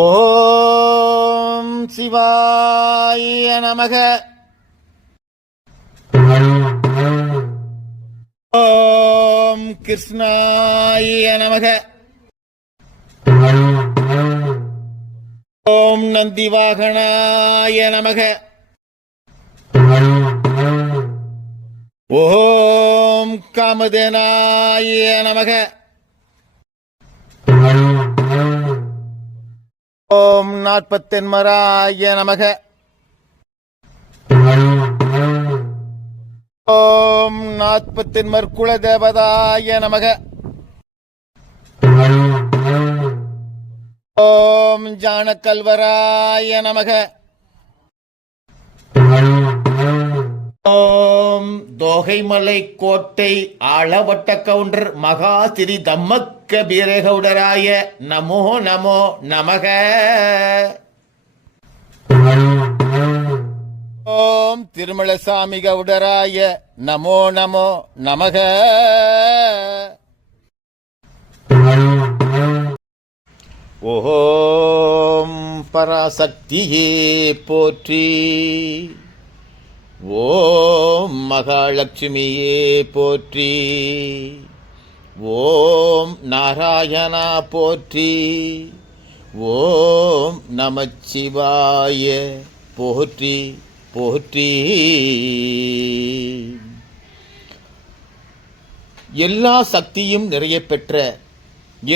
ஓம் சிவாய நமக. ஓம் கிருஷ்ணாய நமக. ஓம் நந்திவாகனாய நமக. ஓம் காமதேனாய நமக. ஓம் நாற்பத்தென்மராய நமக. ஓம் நாற்பத்தென்மர் குலதேவதாய நமக. ஓம் ஜானகல்வராய நமக. ஓம் தோகைமலை கோட்டை ஆளவட்ட கவுண்டர் மகா ஸ்ரீ தம்மக்க பீரகவுடராய நமோ நமோ நமக. ஓம் திருமலசாமி கவுடராய நமோ நமோ நமக. ஓம் பராசக்தியே போற்றி. ஓம் மகாலட்சுமியே போற்றி. ஓம் நாராயணா போற்றி. ஓம் நமச்சிவாய போற்றி போற்றி. எல்லா சக்தியும் நிறைய பெற்ற,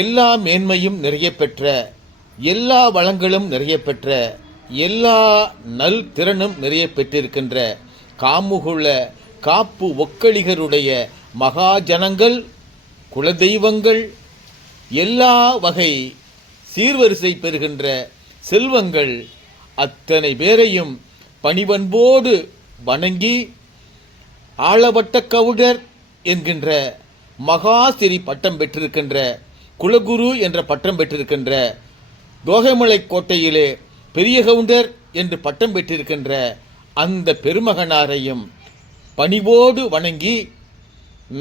எல்லா மேன்மையும் நிறைய பெற்ற, எல்லா வளங்களும் நிறைய பெற்ற, எல்லா நல் திறனும் நிறைய பெற்றிருக்கின்ற காமுகுல காப்பு ஒக்களிகருடைய மகாஜனங்கள், குலதெய்வங்கள், எல்லா வகை சீர்வரிசை பெறுகின்ற செல்வங்கள் அத்தனை பேரையும் பணிவன்போடு வணங்கி ஆளவட்ட கவுடர் என்கின்ற மகாசிரி பட்டம் பெற்றிருக்கின்ற, குலகுரு என்ற பட்டம் பெற்றிருக்கின்ற, தோகைமலை கோட்டையிலே பெரிய கவுண்டர் என்று பட்டம் பெற்றிருக்கின்ற அந்த பெருமகனாரையும் பணிவோடு வணங்கி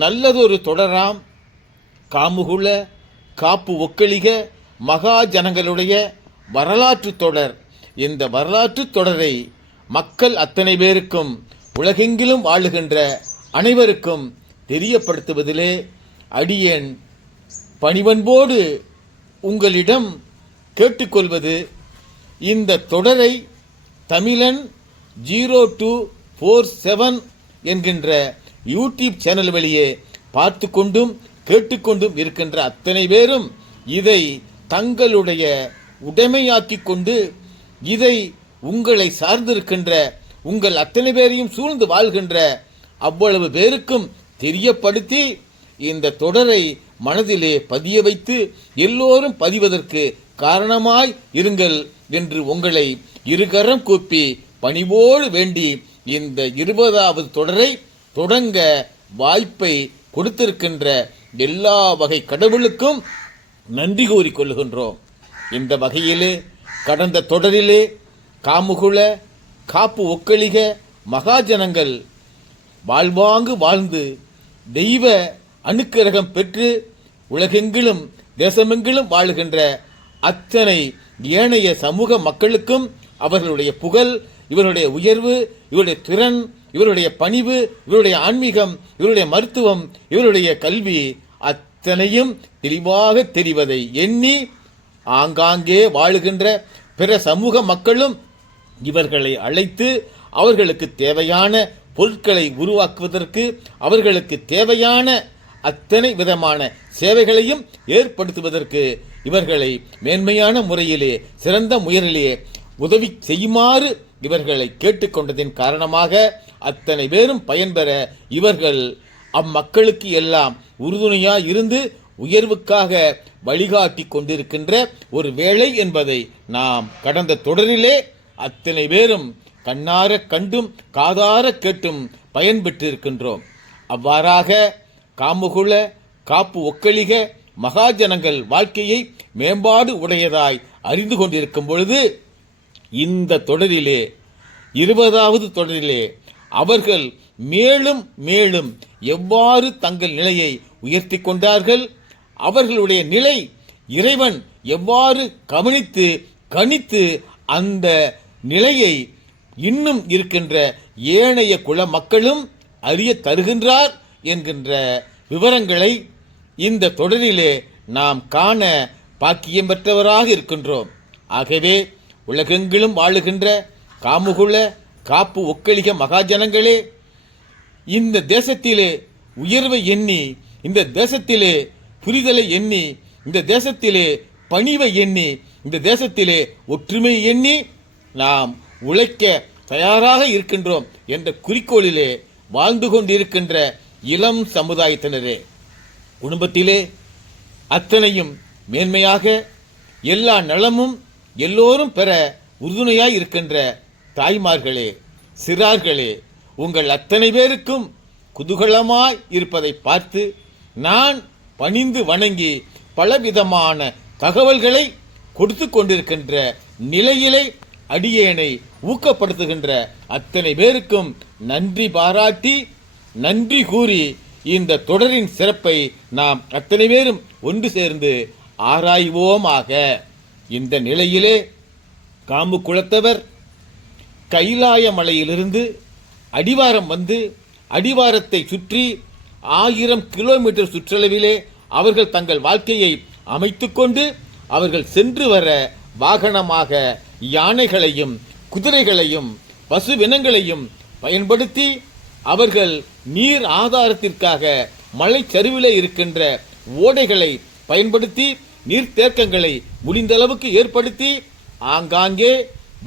நல்லதொரு தொடராம் காமுகுல காப்பு ஒக்களிக மகாஜனங்களுடைய வரலாற்று தொடர். இந்த வரலாற்று தொடரை மக்கள் அத்தனை பேருக்கும், உலகெங்கிலும் வாழுகின்ற அனைவருக்கும் தெரியப்படுத்துவதிலே அடியேன் பணிவன்போடு உங்களிடம் கேட்டுக்கொள்வது, இந்த தொடரை தமிழன் 0247 என்கின்ற யூடியூப் சேனல் வழியே பார்த்து கொண்டும் கேட்டுக்கொண்டும் இருக்கின்ற அத்தனை பேரும் இதை தங்களுடைய உடைமையாக்கிக் கொண்டு, இதை உங்களை சார்ந்திருக்கின்ற உங்கள் அத்தனை பேரையும் சூழ்ந்து வாழ்கின்ற அவ்வளவு பேருக்கும் தெரியப்படுத்தி இந்த தொடரை மனதிலே பதிய வைத்து எல்லோரும் பதிவதற்கு காரணமாய் இருங்கள் என்று உங்களை இருகரம் கூப்பி பணிவோடு வேண்டி இந்த 20வது தொடரை தொடங்க வாய்ப்பை கொடுத்திருக்கின்ற எல்லா வகை கடவுளுக்கும் நன்றி கூறிக்கொள்கின்றோம். இந்த வகையிலே கடந்த தொடரிலே காமுகுல காப்பு ஒக்களிக மகாஜனங்கள் வாழ்வாங்கு வாழ்ந்து தெய்வ அனுக்கிரகம் பெற்று உலகெங்கிலும் தேசமெங்கிலும் வாழுகின்ற அத்தனை ஏனைய சமூக மக்களுக்கும் அவர்களுடைய புகழ், இவருடைய உயர்வு, இவருடைய திறன், இவருடைய பணிவு, இவருடைய ஆன்மீகம், இவருடைய மருத்துவம், இவருடைய கல்வி அத்தனையும் தெளிவாக தெரிவதை எண்ணி ஆங்காங்கே வாழுகின்ற பிற சமூக மக்களும் இவர்களை அழைத்து அவர்களுக்கு தேவையான பொருட்களை உருவாக்குவதற்கு, அவர்களுக்கு தேவையான அத்தனை விதமான சேவைகளையும் ஏற்படுத்துவதற்கு இவர்களை மேன்மையான முறையிலே சிறந்த முயலிலே உதவி செய்யுமாறு இவர்களை கேட்டுக்கொண்டதின் காரணமாக அத்தனை பேரும் பயன்பெற இவர்கள் அம்மக்களுக்கு எல்லாம் உறுதுணையாய் இருந்து உயர்வுக்காக வழிகாட்டி கொண்டிருக்கின்ற ஒரு வேளை என்பதை நாம் கடந்த தொடரிலே அத்தனை பேரும் கண்ணார கண்டும் காதார கேட்டும் பயன்பெற்றிருக்கின்றோம். அவ்வாறாக காமுகுல காப்பு ஒக்களிக மகாஜனங்கள் வாழ்க்கையை மேம்பாடு உடையதாய் அறிந்து கொண்டிருக்கும் பொழுது இந்த தொடரிலே 20வது தொடரிலே அவர்கள் மேலும் மேலும் எவ்வாறு தங்கள் நிலையை உயர்த்தி கொண்டார்கள், அவர்களுடைய நிலை இறைவன் எவ்வாறு கவனித்து கணித்து அந்த நிலையை இன்னும் இருக்கின்ற ஏனைய குல மக்களும் அறிய தருகின்றார் என்கின்ற விவரங்களை இந்த தொடரிலே நாம் காண பாக்கியம் பெற்றவராக இருக்கின்றோம். ஆகவே உலகெங்கிலும் வாழுகின்ற காமுகுல காப்பு ஒக்கலிக மகாஜனங்களே, இந்த தேசத்திலே உயர்வை எண்ணி, இந்த தேசத்திலே புரிதலை எண்ணி, இந்த தேசத்திலே பணிவை எண்ணி, இந்த தேசத்திலே ஒற்றுமை எண்ணி நாம் உழைக்க தயாராக இருக்கின்றோம் என்ற குறிக்கோளிலே வாழ்ந்து கொண்டிருக்கின்ற இளம் சமுதாயத்தினரே, குடும்பத்திலே அத்தனையும் மேன்மையாக எல்லா நலமும் எல்லோரும் பெற உறுதுணையாய் இருக்கின்ற தாய்மார்களே, சிறார்களே, உங்கள் அத்தனை பேருக்கும் குதூகலமாய் இருப்பதை பார்த்து நான் பணிந்து வணங்கி பலவிதமான தகவல்களை கொடுத்து கொண்டிருக்கின்ற நிலையிலே அடியேனை ஊக்கப்படுத்துகின்ற அத்தனை பேருக்கும் நன்றி பாராட்டி நன்றி கூறி இந்த தொடரின் சிறப்பை நாம் அத்தனை பேரும் ஒன்று சேர்ந்து ஆராய்வோமாக. இந்த நிலையிலே காம்பு குளத்தவர் கைலாய மலையிலிருந்து அடிவாரம் வந்து அடிவாரத்தை சுற்றி 1000 கிலோமீட்டர் சுற்றளவிலே அவர்கள் தங்கள் வாழ்க்கையை அமைத்துக்கொண்டு அவர்கள் சென்று வர வாகனமாக யானைகளையும் குதிரைகளையும் பசுவினங்களையும் பயன்படுத்தி அவர்கள் நீர் ஆதாரத்திற்காக மலைச்சரிவிலே இருக்கின்ற ஓடைகளை பயன்படுத்தி நீர்த்தேக்கங்களை முடிந்தளவுக்கு ஏற்படுத்தி ஆங்காங்கே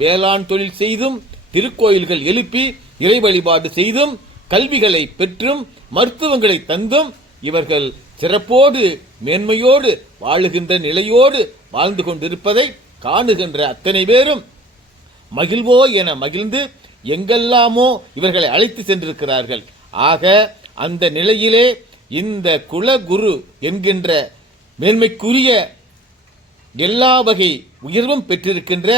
வேளாண் தொழில் செய்தும் திருக்கோயில்கள் எழுப்பி இறை வழிபாடு செய்தும் கல்விகளை பெற்றும் மருத்துவங்களை தந்தும் இவர்கள் சிறப்போடு மேன்மையோடு வாழுகின்ற நிலையோடு வாழ்ந்து கொண்டிருப்பதை காணுகின்ற அத்தனை பேரும் மகிழ்வோ என மகிழ்ந்து எங்கெல்லாமோ இவர்களை அழைத்து சென்றிருக்கிறார்கள். ஆக அந்த நிலையிலே இந்த குலகுரு என்கின்ற மேன்மைக்குரிய எல்லா வகை உயர்வும் பெற்றிருக்கின்ற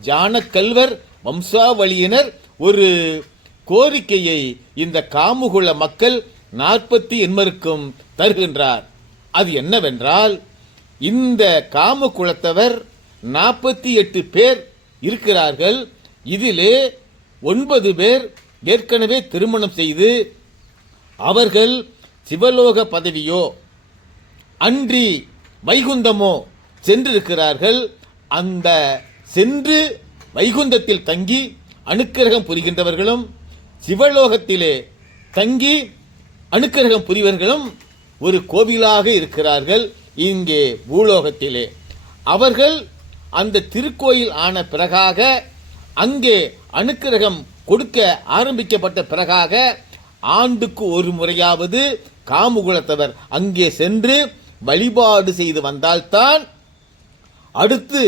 ஜானக்கல்வர் வம்சாவளியினர் ஒரு கோரிக்கையை இந்த காமுகுல மக்கள் 48 தருகின்றார். அது என்னவென்றால், இந்த காமு குலத்தவர் 48 பேர் இருக்கிறார்கள். இதிலே 9 பேர் ஏற்கனவே திருமணம் செய்து அவர்கள் சிவலோக பதவியோ அன்றி வைகுந்தமோ சென்றிருக்கிறார்கள். அந்த சென்று வைகுந்தத்தில் தங்கி அனுக்கிரகம் புரிகின்றவர்களும் சிவலோகத்திலே தங்கி அனுக்கிரகம் புரிவர்களும் ஒரு கோவிலாக இருக்கிறார்கள். இங்கே பூலோகத்திலே அவர்கள் அந்த திருக்கோயில் ஆன பிறகாக அங்கே அனுக்கிரகம் கொடுக்க ஆரம்பிக்கப்பட்ட பிறகாக ஆண்டுக்கு ஒரு முறையாவது காமுகுலத்தவர் அங்கே சென்று வழிபாடு செய்து வந்தால்தான் அடுத்து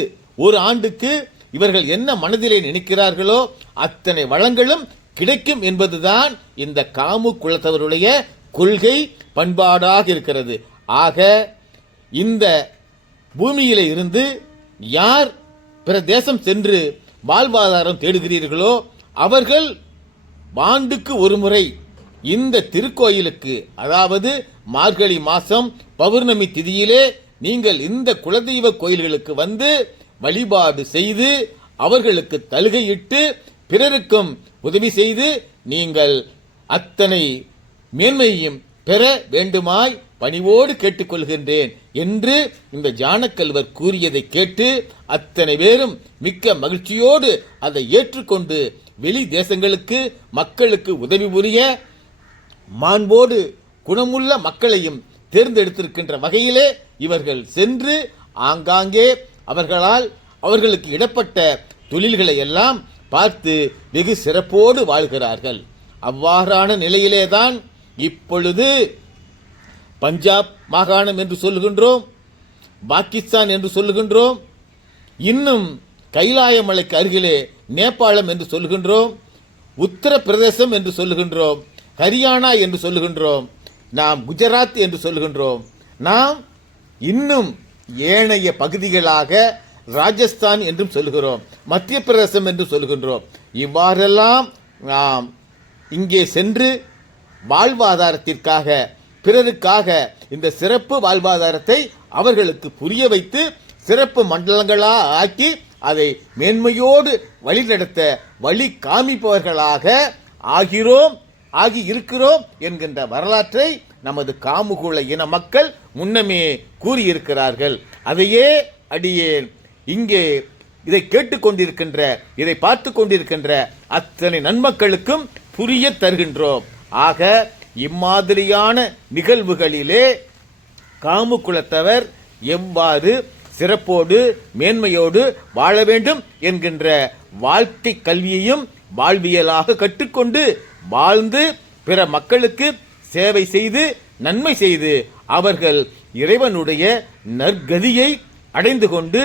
ஒரு ஆண்டுக்கு இவர்கள் என்ன மனதிலே நினைக்கிறார்களோ அத்தனை வளங்களும் கிடைக்கும் என்பதுதான் இந்த காமு குலத்தவருடைய கொள்கை பண்பாடாக இருக்கிறது. ஆக இந்த பூமியிலே இருந்து யார் பிற தேசம் சென்று வாழ்வாதாரம் தேடுகிறீர்களோ அவர்கள் ஆண்டுக்கு ஒரு முறை இந்த திருக்கோயிலுக்கு, அதாவது மார்கழி மாசம் பௌர்ணமி திதியிலே நீங்கள் இந்த குலதெய்வ கோயில்களுக்கு வந்து வழிபாடு செய்து அவர்களுக்கு தலுகையிட்டு பிறருக்கும் உதவி செய்து நீங்கள் அத்தனை மேன்மையும் பெற வேண்டுமாய் பணிவோடு கேட்டுக்கொள்கின்றேன் என்று இந்த ஜானக்கல்வர் கூறியதை கேட்டு அத்தனை பேரும் மிக்க மகிழ்ச்சியோடு அதை ஏற்றுக்கொண்டு வெளி தேசங்களுக்கு மக்களுக்கு உதவி புரிய மாண்போடு குணமுள்ள மக்களையும் தேர்ந்தெடுத்திருக்கின்ற வகையிலே இவர்கள் சென்று ஆங்காங்கே அவர்களுக்கு இடப்பட்ட தொழில்களை எல்லாம் பார்த்து வெகு சிறப்போடு வாழ்கிறார்கள். அவ்வாறான நிலையிலேதான் இப்பொழுது பஞ்சாப் மாகாணம் என்று சொல்லுகின்றோம், பாகிஸ்தான் என்று சொல்லுகின்றோம், இன்னும் கைலாயமலைக்கு அருகிலே நேபாளம் என்று சொல்லுகின்றோம், உத்தரப்பிரதேசம் என்று சொல்லுகின்றோம், ஹரியானா என்று சொல்லுகின்றோம், நாம் குஜராத் என்று சொல்லுகின்றோம், நாம் இன்னும் ஏனைய பகுதிகளாக ராஜஸ்தான் என்றும் சொல்லுகிறோம், மத்திய பிரதேசம் என்று சொல்லுகின்றோம். இவ்வாறெல்லாம் நாம் இங்கே சென்று வாழ்வாதாரத்திற்காக பிறருக்காக இந்த சிறப்பு வாழ்வாதாரத்தை அவர்களுக்கு புரிய வைத்து சிறப்பு மண்டலங்களாக ஆக்கி அதை மேன்மையோடு வழிநடத்த வழி காமிப்பவர்களாக ஆகி இருக்கிறோம் என்கின்ற வரலாற்றை நமது காமுகுல இன மக்கள் முன்னமே கூறியிருக்கிறார்கள். அதையே அடியேன் இங்கே இதை கேட்டுக்கொண்டிருக்கின்ற, இதை பார்த்து கொண்டிருக்கின்ற அத்தனை நன்மக்களுக்கும் புரிய தருகின்றோம். ஆக இம்மாதிரியான நிகழ்வுகளிலே காமுகுலத்தவர் எவ்வாறு சிறப்போடு மேன்மையோடு வாழ வேண்டும் என்கின்ற வாழ்க்கை கல்வியையும் வாழ்வியலாக கற்றுக்கொண்டு வாழ்ந்து பிற மக்களுக்கு சேவை செய்து நன்மை செய்து அவர்கள் இறைவனுடைய நற்கதியை அடைந்து கொண்டு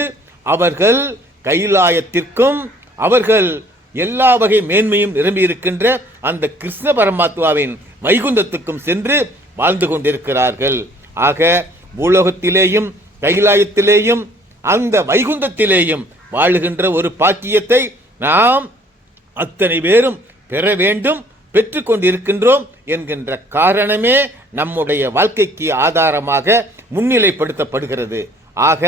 அவர்கள் கைலாயத்திற்கும் அவர்கள் எல்லா வகை மேன்மையும் நிரம்பியிருக்கின்ற அந்த கிருஷ்ண பரமாத்மாவின் வைகுந்தத்துக்கும் சென்று வாழ்ந்து கொண்டிருக்கிறார்கள். ஆக பூலோகத்திலேயும் கைலாயத்திலேயும் அந்த வைகுந்தத்திலேயும் வாழுகின்ற ஒரு பாக்கியத்தை நாம் அத்தனை பேரும் பெற வேண்டும், பெற்றுக்கொண்டிருக்கின்றோம் என்கின்ற காரணமே நம்முடைய வாழ்க்கைக்கு ஆதாரமாக முன்னிலைப்படுத்தப்படுகிறது. ஆக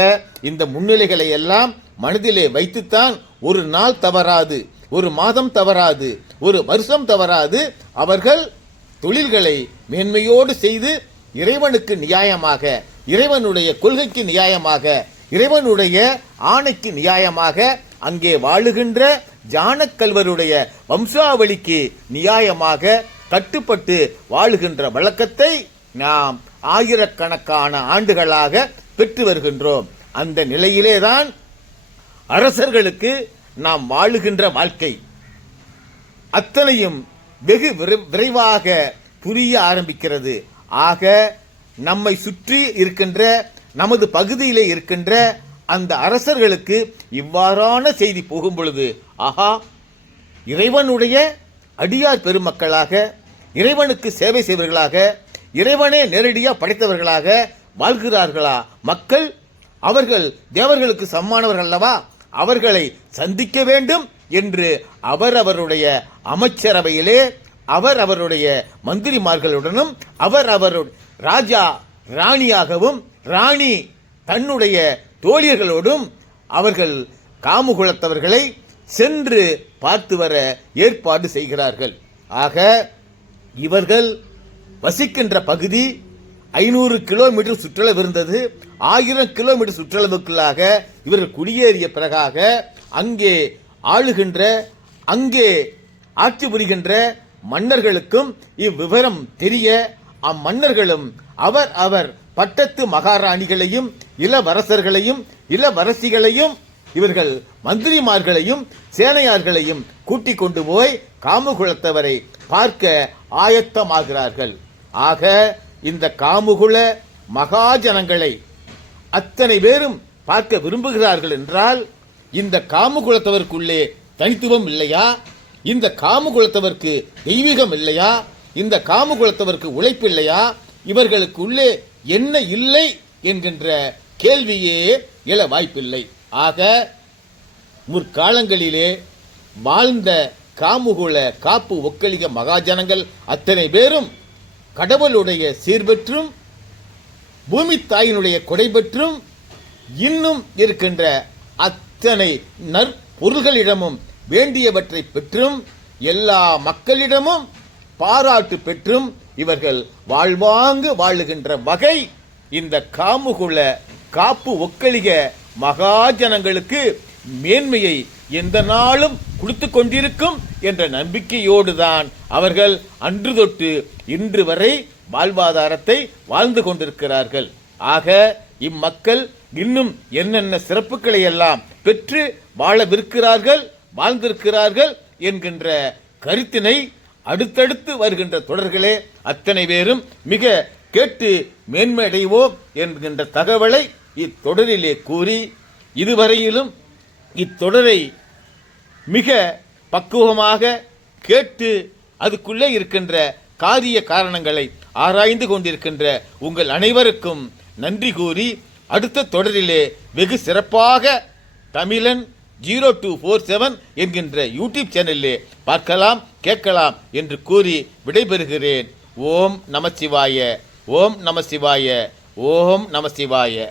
இந்த முன்னிலைகளை எல்லாம் மனதிலே வைத்துத்தான் ஒரு நாள் தவறாது, ஒரு மாதம் தவறாது, ஒரு வருஷம் தவறாது அவர்கள் தொழில்களை மேன்மையோடு செய்து இறைவனுக்கு நியாயமாக, இறைவனுடைய கொள்கைக்கு நியாயமாக, இறைவனுடைய ஆணைக்கு நியாயமாக அங்கே வாழுகின்ற ஜானக்கல்வருடைய வம்சாவளிக்கு நியாயமாக கட்டுப்பட்டு வாழுகின்ற வழக்கத்தை நாம் ஆயிரக்கணக்கான ஆண்டுகளாக பெற்று வருகின்றோம். அந்த நிலையிலேதான் அரசர்களுக்கு நாம் வாழுகின்ற வாழ்க்கை அத்தனையும் வெகு விரைவாக புரிய ஆரம்பிக்கிறது. ஆக நம்மை சுற்றி இருக்கின்ற நமது பகுதியிலே இருக்கின்ற அந்த அரசர்களுக்கு இவ்வாறான செய்தி போகும் பொழுது, ஆஹா, இறைவனுடைய அடியார் பெருமக்களாக, இறைவனுக்கு சேவை செய்வர்களாக, இறைவனே நேரடியாக படைத்தவர்களாக வாழ்கிறார்களா மக்கள்? அவர்கள் தேவர்களுக்கு சமமானவர்கள் அல்லவா? அவர்களை சந்திக்க வேண்டும் என்று அவருடைய அமைச்சரவையிலே அவருடைய மந்திரிமார்களுடனும் அவருடைய ராஜா ராணியாகவும் ராணி தன்னுடைய தோழியர்களோடும் அவர்கள் காமுகுலத்தவர்களை சென்று பார்த்து வர ஏற்பாடு செய்கிறார்கள். ஆக இவர்கள் வசிக்கின்ற பகுதி 500 கிலோமீட்டர் சுற்றளவு இருந்தது. 1000 கிலோமீட்டர் சுற்றளவுக்குள்ளாக இவர்கள் குடியேறிய பிறகாக அங்கே ஆளுகின்ற, அங்கே ஆட்சி புரிகின்ற மன்னர்களுக்கும் இவ்விவரம் தெரிய அம்மன்னர்களும் அவர் பட்டத்து மகாராணிகளையும் இளவரசர்களையும் இளவரசிகளையும் இவர்கள் மந்திரிமார்களையும் சேனையார்களையும் கூட்டிக் கொண்டு போய் காமுகுலத்தவரை பார்க்க ஆயத்தமாகிறார்கள். ஆக இந்த காமுகுல மகாஜனங்களை அத்தனை பேரும் பார்க்க விரும்புகிறார்கள் என்றால் இந்த காமுகுலத்தவருக்குள்ளே தனித்துவம் இல்லையா? இந்த காமுகுலத்தவருக்கு தெய்வீகம் இல்லையா? இந்த காமுகுலத்தவருக்கு உழைப்பு இல்லையா? இவர்களுக்கு உள்ளே என்ன இல்லை என்கின்ற கேள்வியே எழ வாய்ப்பில்லை. ஆக முற்காலங்களிலே வாழ்ந்த காமுகுல காப்பு ஒக்கலிக மகாஜனங்கள் அத்தனை பேரும் கடவுளுடைய சீர்பெற்றும் பூமி தாயினுடைய கொடை பெற்றும் இன்னும் இருக்கின்ற அத்தனை நற்பொருள்களிடமும் வேண்டியவற்றை பெற்றும் எல்லா மக்களிடமும் பாராட்டு பெற்றும் இவர்கள் வாழ்வாங்கு வாழுகின்ற வகை இந்த காமுகுல காப்பு ஒக்கலிக மகாஜனங்களுக்கு மேன்மையை எந்த நாளும் கொடுத்து கொண்டிருக்கும் என்ற நம்பிக்கையோடுதான் அவர்கள் அன்று தொட்டு இன்று வரை வாழ்வாதாரத்தை வாழ்ந்து கொண்டிருக்கிறார்கள். ஆக இம்மக்கள் இன்னும் என்னென்ன சிறப்புகளை எல்லாம் பெற்று வாழவிருக்கிறார்கள், வாழ்ந்திருக்கிறார்கள் என்கின்ற கருத்தினை அடுத்தடுத்து வருகின்ற தொடர்களே அத்தனை பேரும் மிக கேட்டு மேன்மையடைவோம் என்கின்ற தகவலை இத்தொடரிலே கூறி, இதுவரையிலும் இத்தொடரை மிக பக்குவமாக கேட்டு அதுக்குள்ளே இருக்கின்ற காரிய காரணங்களை ஆராய்ந்து கொண்டிருக்கின்ற உங்கள் அனைவருக்கும் நன்றி கூறி, அடுத்த தொடரிலே வெகு சிறப்பாக தமிழன் 0247 என்கின்ற யூடியூப் சேனலிலே பார்க்கலாம், கேட்கலாம் என்று கூறி விடைபெறுகிறேன். ஓம் நம சிவாய, ஓம் நம சிவாய, ஓம் நம சிவாய.